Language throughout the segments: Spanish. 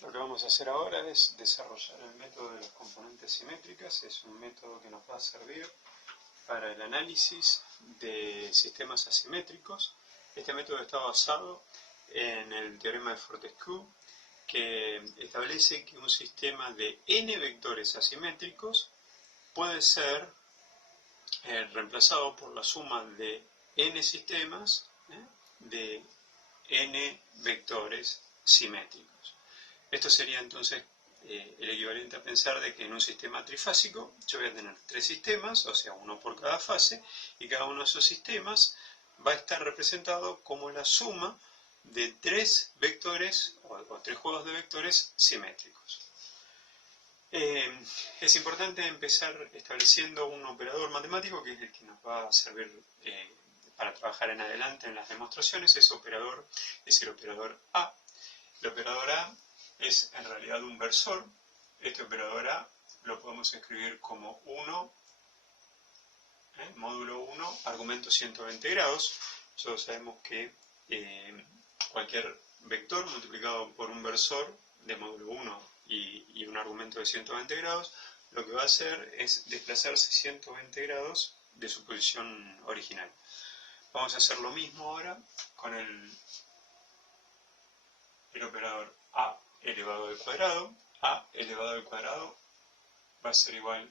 Lo que vamos a hacer ahora es desarrollar el método de las componentes simétricas. Es un método que nos va a servir para el análisis de sistemas asimétricos. Este método está basado en el teorema de Fortescue, que establece que un sistema de n vectores asimétricos puede ser reemplazado por la suma de n sistemas de n vectores simétricos. Esto sería entonces el equivalente a pensar de que en un sistema trifásico yo voy a tener tres sistemas, o sea, uno por cada fase, y cada uno de esos sistemas va a estar representado como la suma de tres vectores o tres juegos de vectores simétricos. Es importante empezar estableciendo un operador matemático que es el que nos va a servir para trabajar en adelante en las demostraciones. Ese operador es el operador A. El operador A es en realidad un versor. Este operador A lo podemos escribir como 1, módulo 1, argumento 120 grados. Nosotros sabemos que cualquier vector multiplicado por un versor de módulo 1 y un argumento de 120 grados, lo que va a hacer es desplazarse 120 grados de su posición original. Vamos a hacer lo mismo ahora con el operador A elevado al cuadrado. A elevado al cuadrado va a ser igual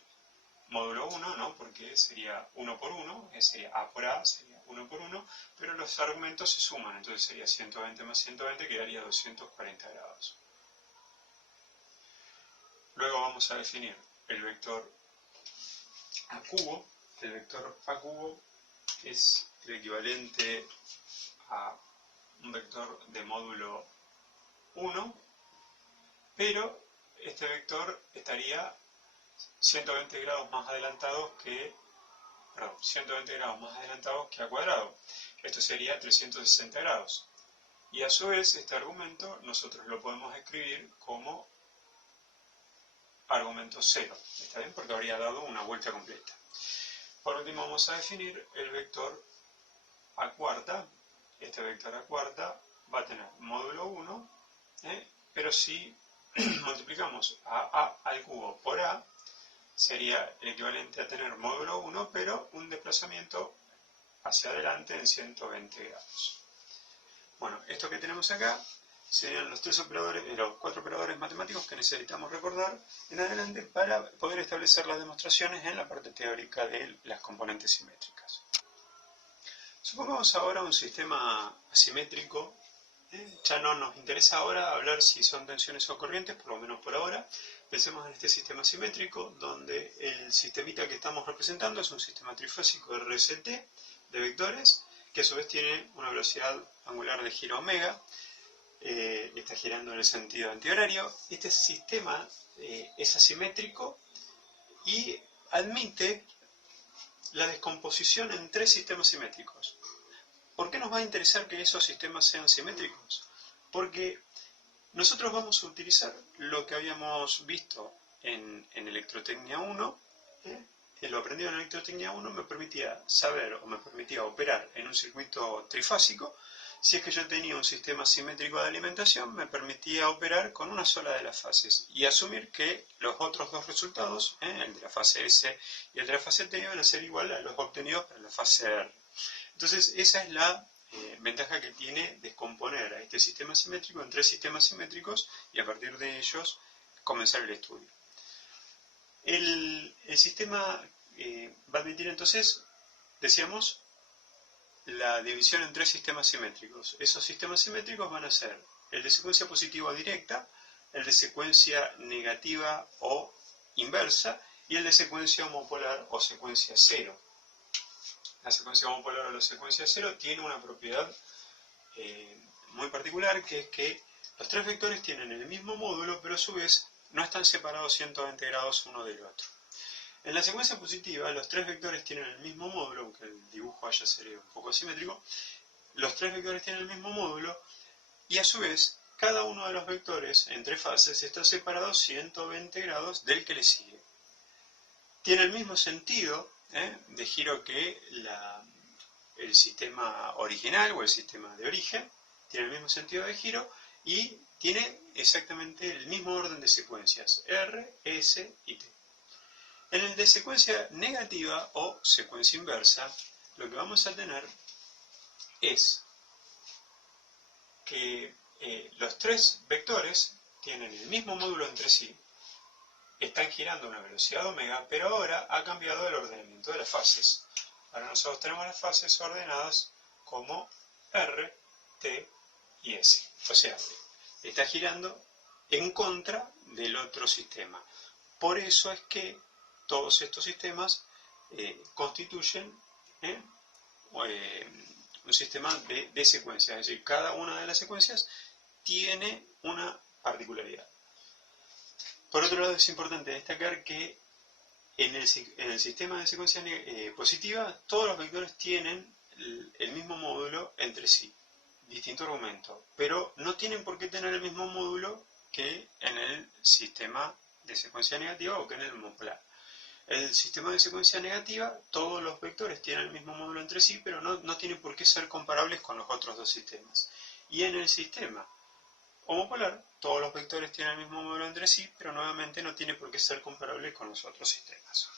módulo 1, ¿no? Porque sería 1 por 1, sería A por A, sería 1 por 1, pero los argumentos se suman, entonces sería 120 más 120, quedaría 240 grados. Luego vamos a definir el vector A cubo. El vector A cubo es el equivalente a un vector de módulo 1, pero este vector estaría 120 grados más adelantados que A cuadrado. Esto sería 360 grados. Y a su vez, este argumento nosotros lo podemos escribir como argumento 0. ¿Está bien? Porque habría dado una vuelta completa. Por último, vamos a definir el vector A cuarta. Este vector A cuarta va a tener módulo 1, pero si multiplicamos a al cubo por A, sería el equivalente a tener módulo 1, pero un desplazamiento hacia adelante en 120 grados. Bueno, esto que tenemos acá serían los cuatro operadores matemáticos que necesitamos recordar en adelante para poder establecer las demostraciones en la parte teórica de las componentes simétricas. Supongamos ahora un sistema asimétrico. Ya no nos interesa ahora hablar si son tensiones o corrientes, por lo menos por ahora. Pensemos en este sistema simétrico donde el sistemita que estamos representando es un sistema trifásico RCT de vectores que a su vez tiene una velocidad angular de giro omega, está girando en el sentido antihorario. Este sistema es asimétrico y admite la descomposición en tres sistemas simétricos. ¿Por qué nos va a interesar que esos sistemas sean simétricos? Porque nosotros vamos a utilizar lo que habíamos visto en Electrotecnia 1. Lo aprendido en Electrotecnia 1 me permitía saber o me permitía operar en un circuito trifásico. Si es que yo tenía un sistema simétrico de alimentación, me permitía operar con una sola de las fases y asumir que los otros dos resultados, el de la fase S y el de la fase T, iban a ser igual a los obtenidos para la fase R. Entonces, esa es la ventaja que tiene descomponer a este sistema simétrico en tres sistemas simétricos y a partir de ellos comenzar el estudio. El sistema va a admitir entonces, decíamos, la división en tres sistemas simétricos. Esos sistemas simétricos van a ser el de secuencia positiva o directa, el de secuencia negativa o inversa y el de secuencia homopolar o secuencia cero. La secuencia homopolar o la secuencia cero tiene una propiedad muy particular, que es que los tres vectores tienen el mismo módulo, pero a su vez no están separados 120 grados uno del otro. En la secuencia positiva, los tres vectores tienen el mismo módulo, aunque el dibujo haya sido un poco asimétrico. Los tres vectores tienen el mismo módulo y a su vez cada uno de los vectores entre fases está separado 120 grados del que le sigue. Tiene el mismo sentido de giro que el sistema original o el sistema de origen, tiene el mismo sentido de giro y tiene exactamente el mismo orden de secuencias, R, S y T. En el de secuencia negativa o secuencia inversa, lo que vamos a tener es que los tres vectores tienen el mismo módulo entre sí, están girando a una velocidad omega, pero ahora ha cambiado el ordenamiento de las fases. Ahora nosotros tenemos las fases ordenadas como R, T y S. O sea, está girando en contra del otro sistema. Por eso es que todos estos sistemas constituyen un sistema de secuencias. Es decir, cada una de las secuencias tiene una particularidad. Por otro lado, es importante destacar que en el sistema de secuencia positiva, todos los vectores tienen el mismo módulo entre sí, distinto argumento, pero no tienen por qué tener el mismo módulo que en el sistema de secuencia negativa o que en el monopolar. El sistema de secuencia negativa, todos los vectores tienen el mismo módulo entre sí, pero no tienen por qué ser comparables con los otros dos sistemas. Y en el sistema homopolar, todos los vectores tienen el mismo módulo entre sí, pero nuevamente no tiene por qué ser comparable con los otros sistemas.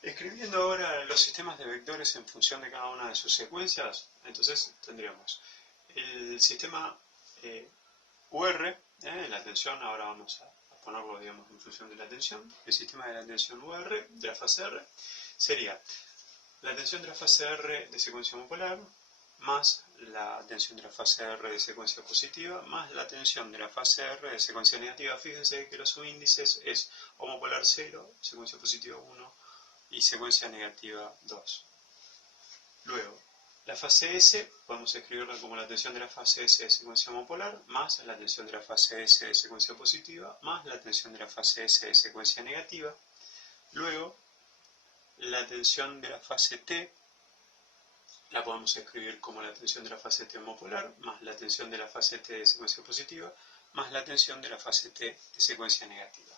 Escribiendo ahora los sistemas de vectores en función de cada una de sus secuencias, entonces tendríamos el sistema UR, la tensión, ahora vamos a ponerlo, digamos, en función de la tensión. El sistema de la tensión UR de la fase R sería la tensión de la fase R de secuencia homopolar más la tensión de la fase R de secuencia positiva más la tensión de la fase R de secuencia negativa. Fíjense que los subíndices es homopolar 0, secuencia positiva 1 y secuencia negativa 2. Luego, la fase S podemos escribirla como la tensión de la fase S de secuencia homopolar más la tensión de la fase S de secuencia positiva más la tensión de la fase S de secuencia negativa. Luego, la tensión de la fase T la podemos escribir como la tensión de la fase T homopolar más la tensión de la fase T de secuencia positiva más la tensión de la fase T de secuencia negativa.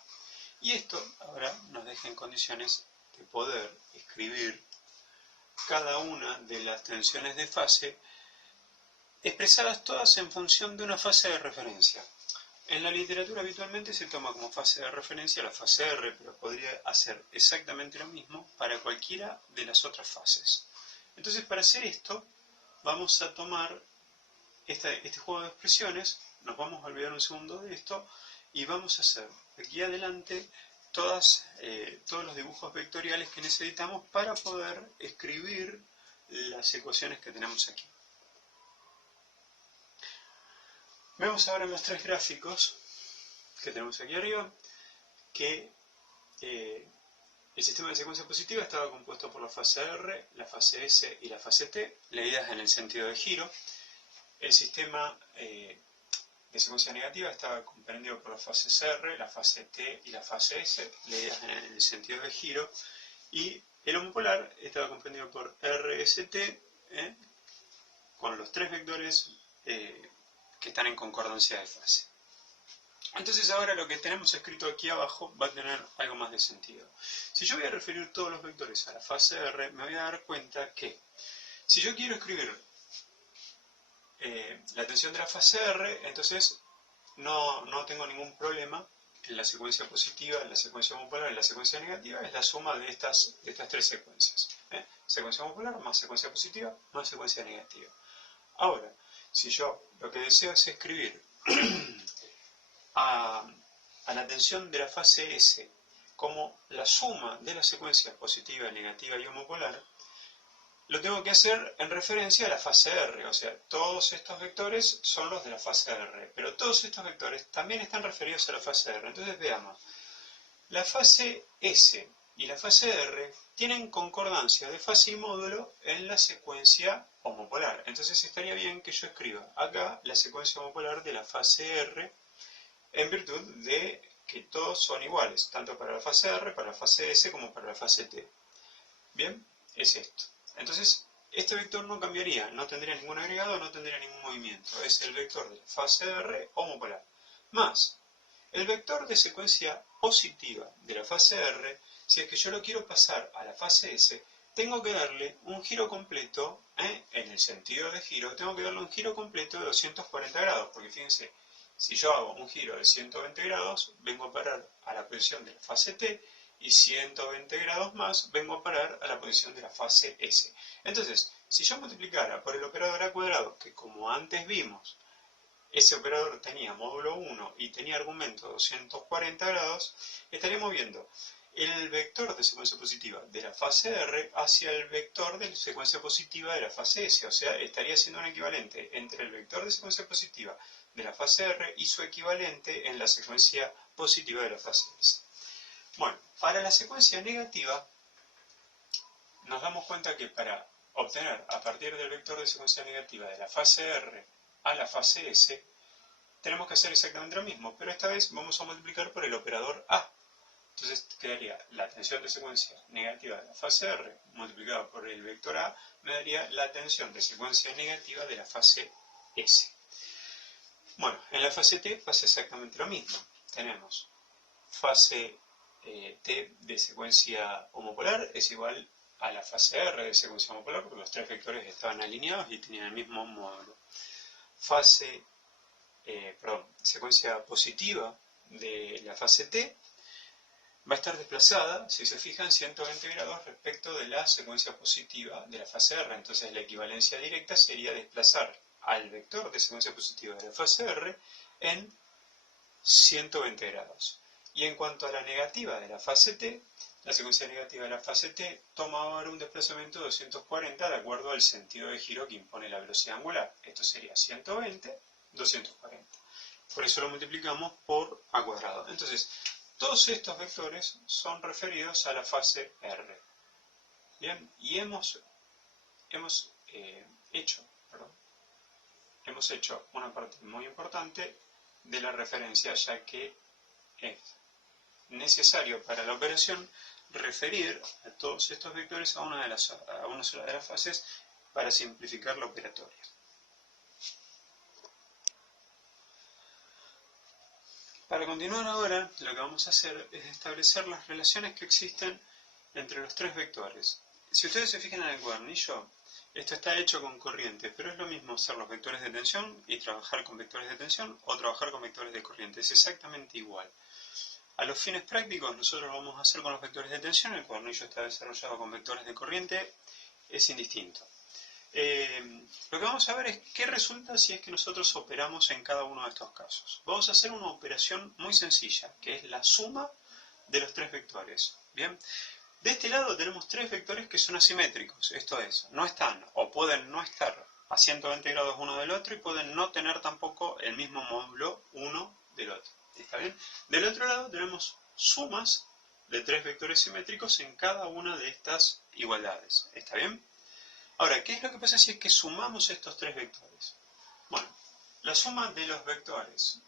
Y esto ahora nos deja en condiciones de poder escribir cada una de las tensiones de fase expresadas todas en función de una fase de referencia. En la literatura habitualmente se toma como fase de referencia la fase R, pero podría hacer exactamente lo mismo para cualquiera de las otras fases. Entonces, para hacer esto, vamos a tomar este juego de expresiones, nos vamos a olvidar un segundo de esto, y vamos a hacer aquí adelante todos los dibujos vectoriales que necesitamos para poder escribir las ecuaciones que tenemos aquí. Vemos ahora en los tres gráficos que tenemos aquí arriba que el sistema de secuencia positiva estaba compuesto por la fase R, la fase S y la fase T, leídas en el sentido de giro. El sistema de secuencia negativa estaba comprendido por las fases R, la fase T y la fase S, leídas en el sentido de giro. Y el homopolar estaba comprendido por RST, con los tres vectores que están en concordancia de fase. Entonces ahora lo que tenemos escrito aquí abajo va a tener algo más de sentido. Si yo voy a referir todos los vectores a la fase R, me voy a dar cuenta que si yo quiero escribir la tensión de la fase R, entonces no tengo ningún problema en la secuencia positiva, en la secuencia homopolar, en la secuencia negativa, es la suma de estas tres secuencias. Secuencia homopolar más secuencia positiva más secuencia negativa. Ahora, si yo lo que deseo es escribir a la tensión de la fase S como la suma de las secuencias positiva, negativa y homopolar, lo tengo que hacer en referencia a la fase R, o sea, todos estos vectores son los de la fase R, pero todos estos vectores también están referidos a la fase R. Entonces veamos, la fase S y la fase R tienen concordancia de fase y módulo en la secuencia homopolar. Entonces estaría bien que yo escriba acá la secuencia homopolar de la fase R en virtud de que todos son iguales, tanto para la fase R, para la fase S como para la fase T. Bien, es esto. Entonces, este vector no cambiaría, no tendría ningún agregado, no tendría ningún movimiento. Es el vector de la fase R homopolar. Más, el vector de secuencia positiva de la fase R, si es que yo lo quiero pasar a la fase S, tengo que darle un giro completo, en el sentido de giro, tengo que darle un giro completo de 240 grados, porque fíjense, si yo hago un giro de 120 grados, vengo a parar a la posición de la fase T, y 120 grados más, vengo a parar a la posición de la fase S. Entonces, si yo multiplicara por el operador a cuadrado, que como antes vimos, ese operador tenía módulo 1 y tenía argumento 240 grados, estaríamos viendo el vector de secuencia positiva de la fase R hacia el vector de secuencia positiva de la fase S. O sea, estaría siendo un equivalente entre el vector de secuencia positiva de la fase R y su equivalente en la secuencia positiva de la fase S. Bueno, para la secuencia negativa, nos damos cuenta que para obtener a partir del vector de secuencia negativa de la fase R a la fase S, tenemos que hacer exactamente lo mismo, pero esta vez vamos a multiplicar por el operador A. Entonces quedaría la tensión de secuencia negativa de la fase R multiplicada por el vector A, me daría la tensión de secuencia negativa de la fase S. Bueno, en la fase T pasa exactamente lo mismo. Tenemos fase T de secuencia homopolar es igual a la fase R de secuencia homopolar, porque los tres vectores estaban alineados y tenían el mismo módulo. Secuencia positiva de la fase T va a estar desplazada, si se fijan, 120 grados respecto de la secuencia positiva de la fase R. Entonces la equivalencia directa sería desplazar al vector de secuencia positiva de la fase R en 120 grados. Y en cuanto a la negativa de la fase T, la secuencia negativa de la fase T toma ahora un desplazamiento de 240 de acuerdo al sentido de giro que impone la velocidad angular. Esto sería 120, 240. Por eso lo multiplicamos por A cuadrado. Entonces, todos estos vectores son referidos a la fase R. Bien, y hemos hecho una parte muy importante de la referencia, ya que es necesario para la operación referir a todos estos vectores a una sola de las fases para simplificar la operatoria. Para continuar ahora, lo que vamos a hacer es establecer las relaciones que existen entre los tres vectores. Si ustedes se fijan en el cuadernillo, esto está hecho con corriente, pero es lo mismo hacer los vectores de tensión y trabajar con vectores de tensión o trabajar con vectores de corriente. Es exactamente igual. A los fines prácticos, nosotros lo vamos a hacer con los vectores de tensión, el cuadernillo está desarrollado con vectores de corriente, es indistinto. Lo que vamos a ver es qué resulta si es que nosotros operamos en cada uno de estos casos. Vamos a hacer una operación muy sencilla, que es la suma de los tres vectores. Bien, de este lado tenemos tres vectores que son asimétricos, esto es, no están o pueden no estar a 120 grados uno del otro y pueden no tener tampoco el mismo módulo uno del otro. ¿Está bien? Del otro lado tenemos sumas de tres vectores simétricos en cada una de estas igualdades. ¿Está bien? Ahora, ¿qué es lo que pasa si es que sumamos estos tres vectores? Bueno, la suma de los vectores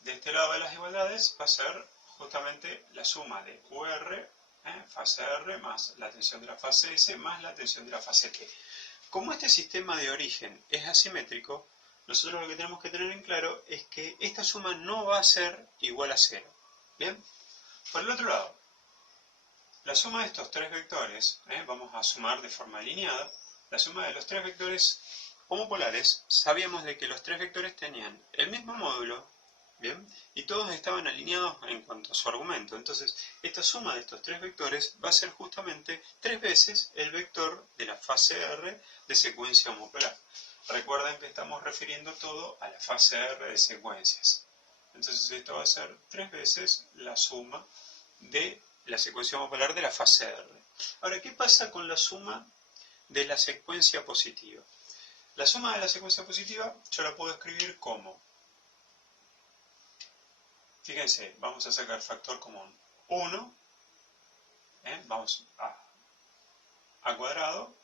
de este lado de las igualdades va a ser justamente la suma de UR, fase R, más la tensión de la fase S, más la tensión de la fase T. Como este sistema de origen es asimétrico, nosotros lo que tenemos que tener en claro es que esta suma no va a ser igual a 0. ¿Bien? Por el otro lado, la suma de estos tres vectores, vamos a sumar de forma alineada, la suma de los tres vectores homopolares, sabíamos de que los tres vectores tenían el mismo módulo, ¿bien? Y todos estaban alineados en cuanto a su argumento. Entonces, esta suma de estos tres vectores va a ser justamente 3 veces el vector de la fase R de secuencia homopolar. Recuerden que estamos refiriendo todo a la fase R de secuencias. Entonces, esto va a ser 3 veces la suma de la secuencia homopolar de la fase R. Ahora, ¿qué pasa con la suma de la secuencia positiva? La suma de la secuencia positiva yo la puedo escribir como, fíjense, vamos a sacar factor común 1, vamos a cuadrado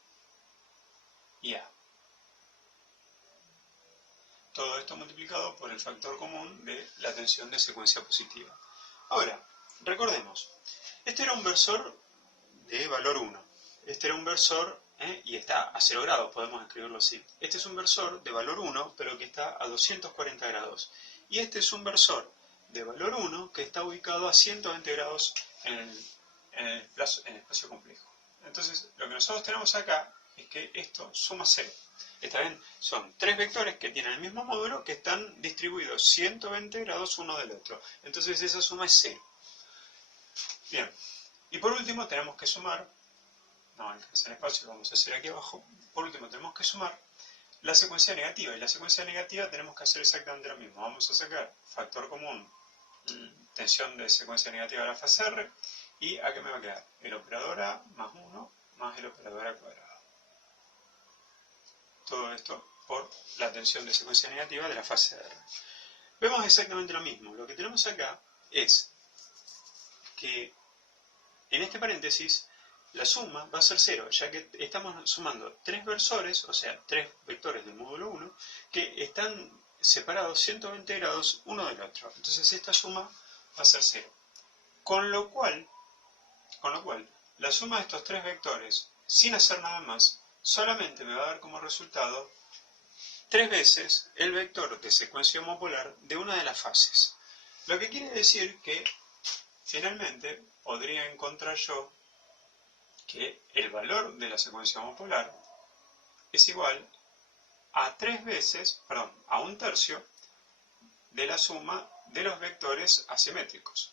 y a. Todo esto multiplicado por el factor común de la tensión de secuencia positiva. Ahora, recordemos, este era un versor de valor 1. Este era un versor, y está a 0 grados, podemos escribirlo así. Este es un versor de valor 1, pero que está a 240 grados. Y este es un versor de valor 1 que está ubicado a 120 grados en el espacio complejo. Entonces, lo que nosotros tenemos acá es que esto suma 0. ¿Está bien? Son tres vectores que tienen el mismo módulo que están distribuidos 120 grados uno del otro. Entonces esa suma es 0. Bien. Y por último tenemos que sumar, no alcanza el espacio, vamos a hacer aquí abajo. Por último tenemos que sumar la secuencia negativa. Y la secuencia negativa tenemos que hacer exactamente lo mismo. Vamos a sacar factor común, tensión de secuencia negativa de la fase R. Y acá me va a quedar el operador A más 1 más el operador A cuadrado. Todo esto por la tensión de secuencia negativa de la fase R. Vemos exactamente lo mismo. Lo que tenemos acá es que en este paréntesis la suma va a ser 0, ya que estamos sumando tres versores, o sea, tres vectores del módulo 1, que están separados 120 grados uno del otro. Entonces esta suma va a ser 0. Con lo cual, la suma de estos tres vectores, sin hacer nada más, solamente me va a dar como resultado 3 veces el vector de secuencia homopolar de una de las fases. Lo que quiere decir que, finalmente, podría encontrar yo que el valor de la secuencia homopolar es igual a 3 veces, perdón, a un tercio de la suma de los vectores asimétricos.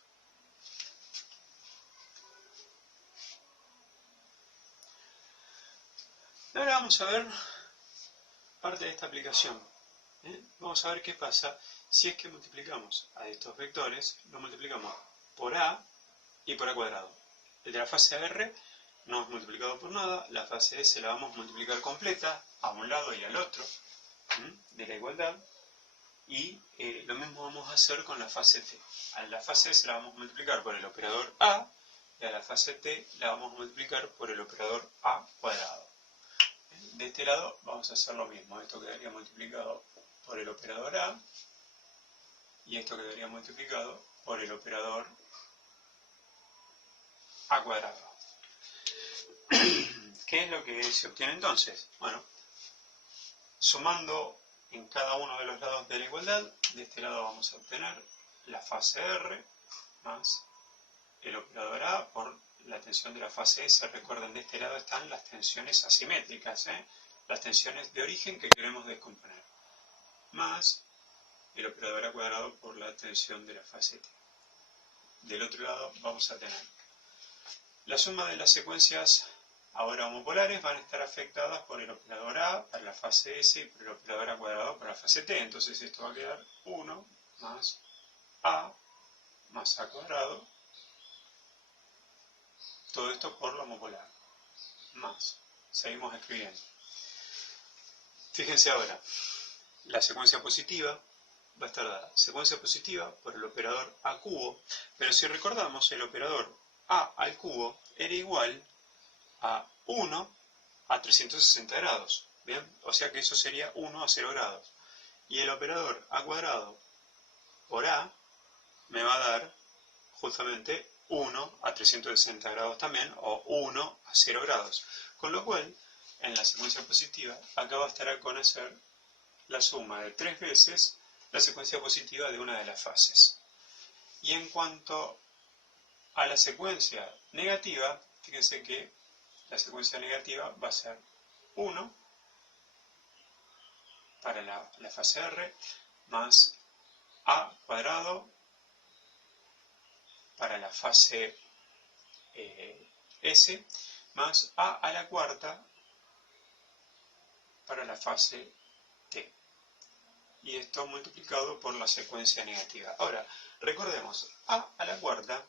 Ahora vamos a ver parte de esta aplicación. Vamos a ver qué pasa si es que multiplicamos a estos vectores, los multiplicamos por A y por A cuadrado. El de la fase R no es multiplicado por nada, la fase S la vamos a multiplicar completa a un lado y al otro de la igualdad, y lo mismo vamos a hacer con la fase T. A la fase S la vamos a multiplicar por el operador A y a la fase T la vamos a multiplicar por el operador A cuadrado. De este lado vamos a hacer lo mismo, esto quedaría multiplicado por el operador A y esto quedaría multiplicado por el operador A cuadrado. ¿Qué es lo que se obtiene entonces? Bueno, sumando en cada uno de los lados de la igualdad, de este lado vamos a obtener la fase R más el operador A por la tensión de la fase S. Recuerden, de este lado están las tensiones asimétricas, las tensiones de origen que queremos descomponer, más el operador A cuadrado por la tensión de la fase T. Del otro lado vamos a tener la suma de las secuencias ahora homopolares van a estar afectadas por el operador A para la fase S y por el operador A cuadrado para la fase T. Entonces esto va a quedar 1 más A cuadrado. Todo esto por la homopolar. Más. Seguimos escribiendo. Fíjense ahora. La secuencia positiva va a estar dada. Secuencia positiva por el operador A cubo. Pero si recordamos, el operador A al cubo era igual a 1 a 360 grados. ¿Bien? O sea que eso sería 1 a 0 grados. Y el operador A cuadrado por A me va a dar justamente 1 a 360 grados también, o 1 a 0 grados. Con lo cual, en la secuencia positiva, acá va a estar a conocer la suma de 3 veces la secuencia positiva de una de las fases. Y en cuanto a la secuencia negativa, fíjense que la secuencia negativa va a ser 1 para la fase R, más A cuadrado para la fase S, más A a la cuarta para la fase T. Y esto multiplicado por la secuencia negativa. Ahora, recordemos, A a la cuarta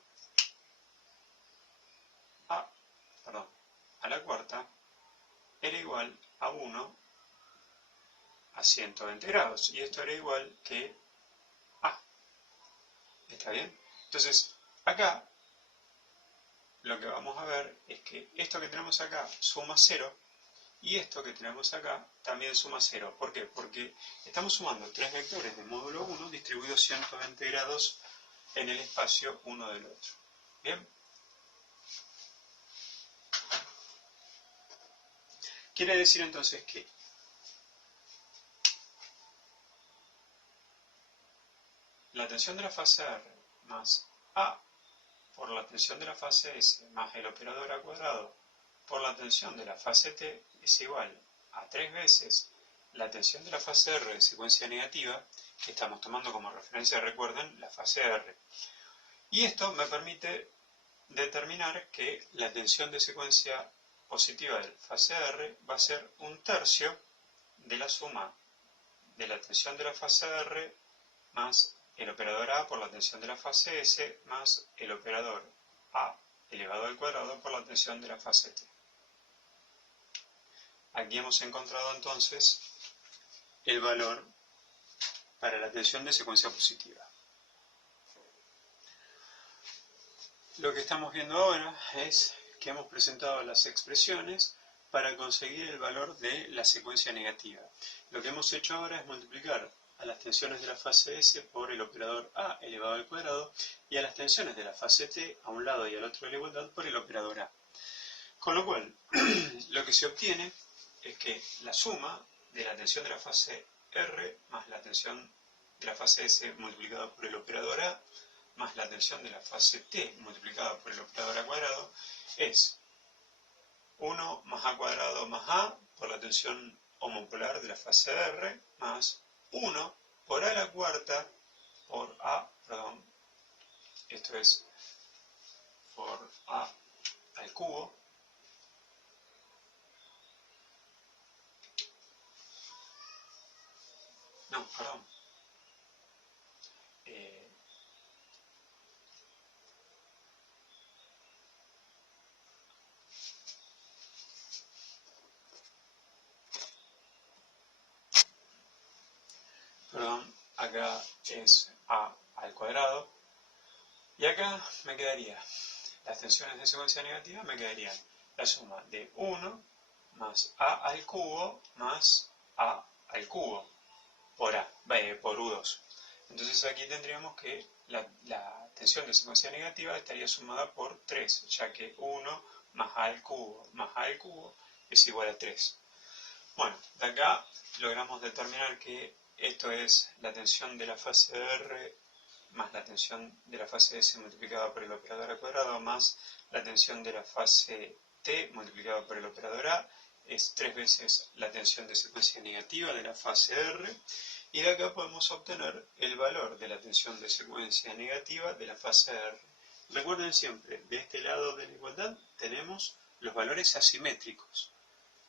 era igual a 1 a 120 grados. Y esto era igual que A. ¿Está bien? Entonces, acá lo que vamos a ver es que esto que tenemos acá suma 0 y esto que tenemos acá también suma 0. ¿Por qué? Porque estamos sumando tres vectores del módulo 1 distribuidos 120 grados en el espacio uno del otro. ¿Bien? Quiere decir entonces que la tensión de la fase R más A por la tensión de la fase S más el operador A cuadrado por la tensión de la fase T es igual a 3 veces la tensión de la fase R de secuencia negativa, que estamos tomando como referencia, recuerden, la fase R. Y esto me permite determinar que la tensión de secuencia positiva de la fase R va a ser 1/3 de la suma de la tensión de la fase R más el operador A por la tensión de la fase S más el operador A elevado al cuadrado por la tensión de la fase T. Aquí hemos encontrado entonces el valor para la tensión de secuencia positiva. Lo que estamos viendo ahora es que hemos presentado las expresiones para conseguir el valor de la secuencia negativa. Lo que hemos hecho ahora es multiplicar a las tensiones de la fase S por el operador A elevado al cuadrado y a las tensiones de la fase T a un lado y al otro de la igualdad por el operador A. Con lo cual, lo que se obtiene es que la suma de la tensión de la fase R más la tensión de la fase S multiplicada por el operador A más la tensión de la fase T multiplicada por el operador A cuadrado es 1 más A cuadrado más A por la tensión homopolar de la fase R más 1 por A a la cuarta por A, perdón, esto es por A al cubo no, perdón, acá es A al cuadrado y acá me quedaría las tensiones de secuencia negativa, me quedarían la suma de 1 más A al cubo más A al cubo por A, por U2. Entonces aquí tendríamos que la tensión de secuencia negativa estaría sumada por 3, ya que 1 más A al cubo es igual a 3. Bueno, de acá logramos determinar que esto es la tensión de la fase R más la tensión de la fase S multiplicada por el operador A cuadrado más la tensión de la fase T multiplicada por el operador A es 3 veces la tensión de secuencia negativa de la fase R, y de acá podemos obtener el valor de la tensión de secuencia negativa de la fase R. Recuerden siempre, de este lado de la igualdad tenemos los valores asimétricos,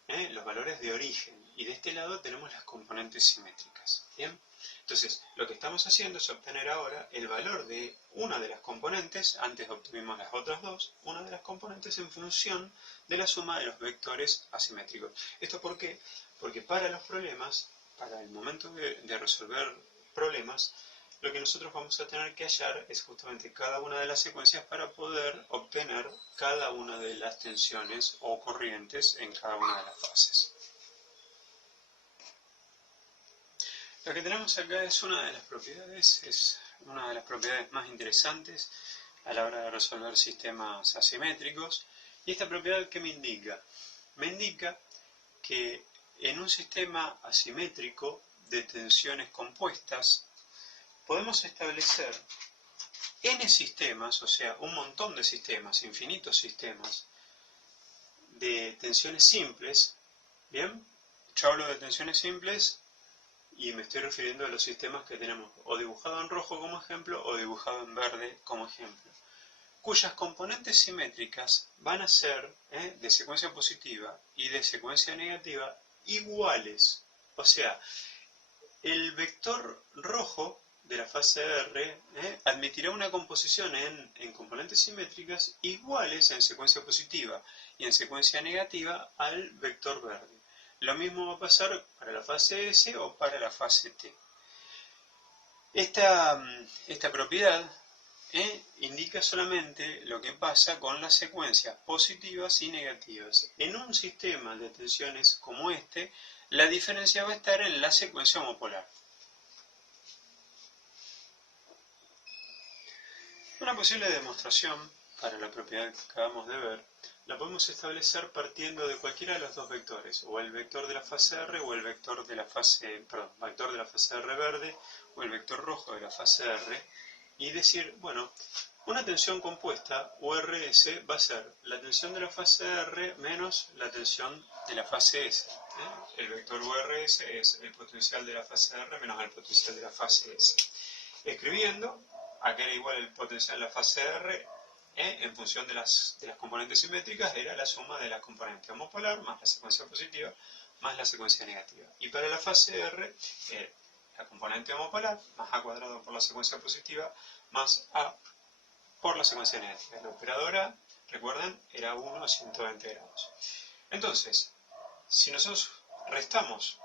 los valores de origen, y de este lado tenemos las componentes simétricas. ¿Bien? Entonces, lo que estamos haciendo es obtener ahora el valor de una de las componentes, antes obtuvimos las otras dos, una de las componentes en función de la suma de los vectores asimétricos. ¿Esto por qué? Porque para los problemas, para el momento de resolver problemas, lo que nosotros vamos a tener que hallar es justamente cada una de las secuencias para poder obtener cada una de las tensiones o corrientes en cada una de las fases. Lo que tenemos acá es una de las propiedades, más interesantes a la hora de resolver sistemas asimétricos. ¿Y esta propiedad qué me indica? Me indica que en un sistema asimétrico de tensiones compuestas podemos establecer n sistemas, o sea, un montón de sistemas, infinitos sistemas de tensiones simples. ¿Bien? Yo hablo de tensiones simples y me estoy refiriendo a los sistemas que tenemos o dibujado en rojo como ejemplo o dibujado en verde como ejemplo, cuyas componentes simétricas van a ser de secuencia positiva y de secuencia negativa iguales. O sea, el vector rojo de la fase R admitirá una composición en componentes simétricas iguales en secuencia positiva y en secuencia negativa al vector verde. Lo mismo va a pasar para la fase S o para la fase T. Esta propiedad indica solamente lo que pasa con las secuencias positivas y negativas. En un sistema de tensiones como este, la diferencia va a estar en la secuencia homopolar. Una posible demostración para la propiedad que acabamos de ver la podemos establecer partiendo de cualquiera de los dos vectores, o el vector de la fase R o el vector de la fase R verde o el vector rojo de la fase R, y decir, bueno, Una tensión compuesta, URS, va a ser la tensión de la fase R menos la tensión de la fase S. El vector URS es el potencial de la fase R menos el potencial de la fase S. Escribiendo, a que era igual el potencial de la fase R, en función de las componentes simétricas, era la suma de la componente homopolar más la secuencia positiva más la secuencia negativa. Y para la fase R, la componente homopolar más A cuadrado por la secuencia positiva más A por la secuencia negativa. La operadora, recuerden, era 1 a 120 grados. Entonces, si nosotros restamos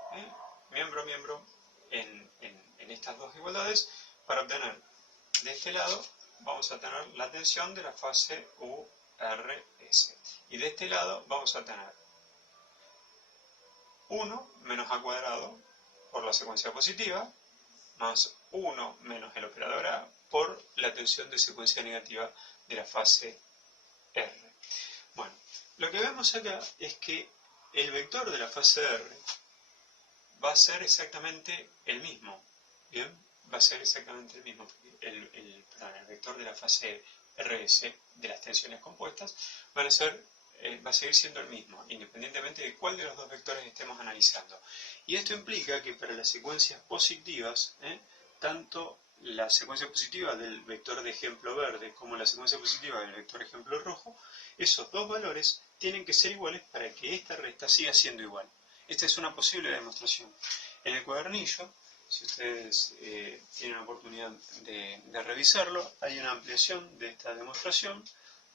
miembro a miembro en estas dos igualdades, para obtener de este lado, vamos a tener la tensión de la fase URS. Y de este lado vamos a tener 1 menos A cuadrado por la secuencia positiva, más 1 menos el operador A por la tensión de secuencia negativa de la fase R. Bueno, lo que vemos acá es que el vector de la fase R va a ser exactamente el mismo. ¿Bien? Va a ser exactamente el mismo. El vector de la fase RS de las tensiones compuestas va a seguir siendo el mismo, independientemente de cuál de los dos vectores estemos analizando. Y esto implica que para las secuencias positivas, tanto la secuencia positiva del vector de ejemplo verde como la secuencia positiva del vector ejemplo rojo, esos dos valores tienen que ser iguales para que esta resta siga siendo igual. Esta es una posible demostración. En el cuadernillo, si ustedes tienen la oportunidad de revisarlo, hay una ampliación de esta demostración,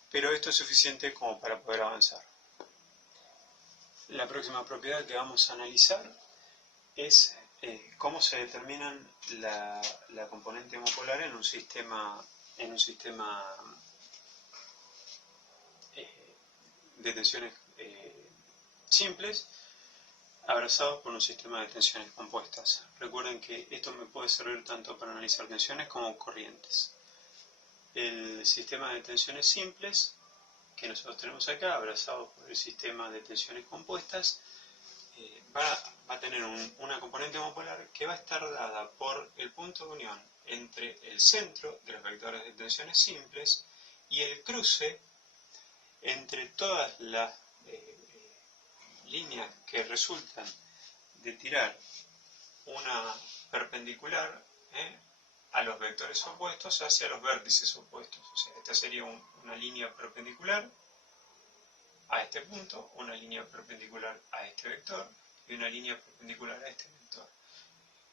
pero esto es suficiente como para poder avanzar. La próxima propiedad que vamos a analizar es cómo se determinan la componente homopolar en un sistema de tensiones simples abrazados por un sistema de tensiones compuestas. Recuerden que esto me puede servir tanto para analizar tensiones como corrientes. El sistema de tensiones simples que nosotros tenemos acá, abrazado por el sistema de tensiones compuestas, va a tener una componente homopolar que va a estar dada por el punto de unión entre el centro de los vectores de tensiones simples y el cruce entre todas las líneas que resultan de tirar una perpendicular a los vectores opuestos hacia los vértices opuestos. O sea, esta sería una línea perpendicular a este punto, una línea perpendicular a este vector y una línea perpendicular a este vector.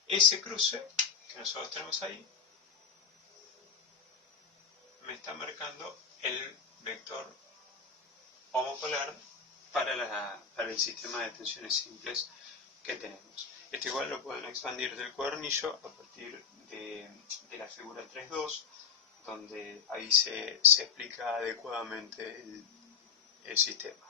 Ese cruce que nosotros tenemos ahí me está marcando el vector homopolar para el sistema de tensiones simples que tenemos. Esto igual lo pueden expandir del cuadernillo a partir de la figura 3.2, donde ahí se explica adecuadamente el sistema.